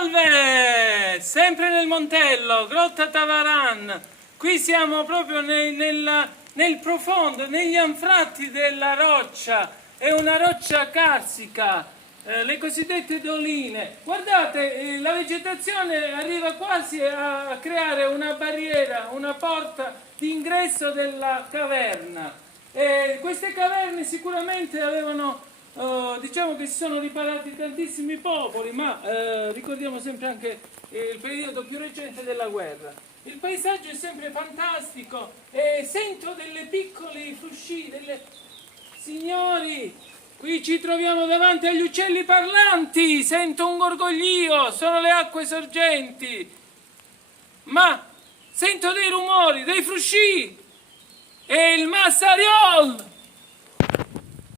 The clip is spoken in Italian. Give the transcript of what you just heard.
Salve! Sempre nel Montello, Grotta Tavaran. Qui siamo proprio nel profondo, negli anfratti della roccia. È una roccia carsica, le cosiddette doline. Guardate, la vegetazione arriva quasi a creare una barriera, una porta d'ingresso della caverna. Queste caverne sicuramente avevano... diciamo che si sono riparati tantissimi popoli, ma ricordiamo sempre anche il periodo più recente della guerra. Il paesaggio è sempre fantastico e sento delle piccole frusci, Signori, qui ci troviamo davanti agli uccelli parlanti, sento un gorgoglio, sono le acque sorgenti, ma sento dei rumori, dei frusci, e il Massariol!